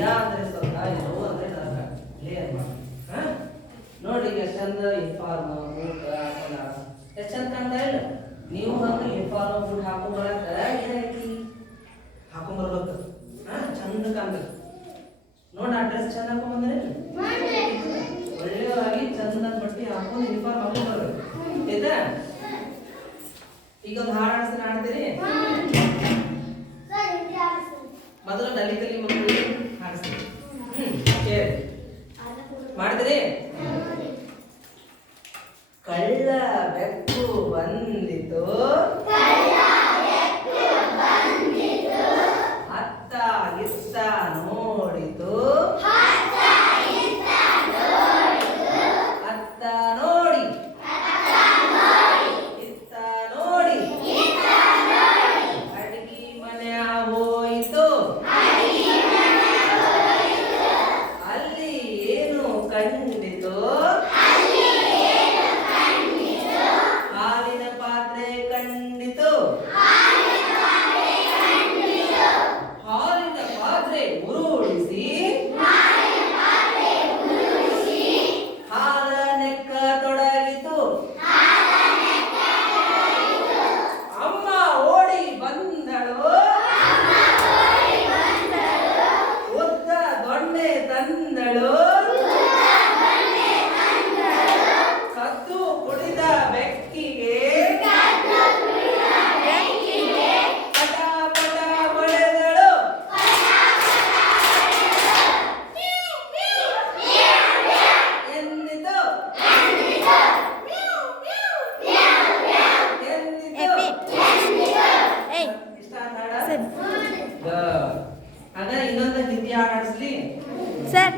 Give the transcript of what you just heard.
ಯಾ ಅಂದ್ರೆ ಸ್ವರ್ಗ, ಯೋ ಅಂದ್ರೆ ನರಕ. ಲೇ ಅನ್ಬ ನೋಡಿ ಎಷ್ಟು ಚಂದ ಯೂನಿಫಾರ್ಮ್ ಬೂಟ್ ಹಾಕೊಂಡ ಎಷ್ಟು ಚಂದ ಕಾಣ್ತಾ ಇಲ್ಲ. ನೀವು ಹಂಗ ಯೂನಿಫಾರ್ಮ್ ಬೂಟ್ ಹಾಕೊಂಡ್ಬರಕ ಏನೈತಿ ಹಾಕೊಂಡ್ಬರ್ಬೇಕು, ಚಂದ ಕಾಣ್ಬೇಕು. ನೋಡಿ ಆ ಡ್ರೆಸ್ ಚಂದ ಹಾಕೊಂಡ್ಬಂದ್ರೆ ಒಳ್ಳೆಯವಾಗಿ ಚಂದ ಬಟ್ಟೆ ಹಾಕೊಂಡು ಯೂನಿಫಾರ್ಮ್ ಹಾಕೊಂಡ್ ಬರ್ಬೇಕು ಆಯ್ತಾ. ಈಗ ಒಂದು ಹಾಡು ಆಡಿಸ್ತೀನಿ, ಆಡ್ತೀರಿ? ಮೊದಲು ದಲಿತಲಿ ಮಕ್ಕಳಿಗೆ ಹಾಡಿಸ್ತೀನಿ. ಕೇಳಿ ಮಾಡಿದ್ರಿ? ಕಳ್ಳ ಬೆಕ್ಕು ಬಂದಿತು, ಅತ್ತ ಇತ್ತ ನೋಡಿತು, ಅತ್ತ ನೋಡಿ ಇತ್ತ ನೋಡಿ ಅಡಿಗೆ ಮನೆ ಹೋಯಿತು, ಅಲ್ಲಿ ಏನು ಕಂಡಿತು, ಹಾಲಿನ ಪಾತ್ರೆ ಕಂಡಿತು, ಹಾಲಿನ ಪಾತ್ರೆ ಉರುಳಿಸಿ ಹಾಲ ನೆಕ್ಕ ತೊಡಗಿತು, ಅಮ್ಮ ಓಡಿ ಬಂದಳು, ಉದ್ದ ದೊಣ್ಣೆ ತಂದಳು, ಕದ್ದು ಕುಡಿದ ಬೆಕ್ಕಿಗೆ ಪಟ ಪಟ ಬಳೆದಳು, ಎಂದಿತು ಇಷ್ಟ ಹಾಡ. ಆಗ ಇನ್ನೊಂದು ಹಿಂದಿ ಹಾಡು ಆಡಿಸ್ಲಿ ಸರ್.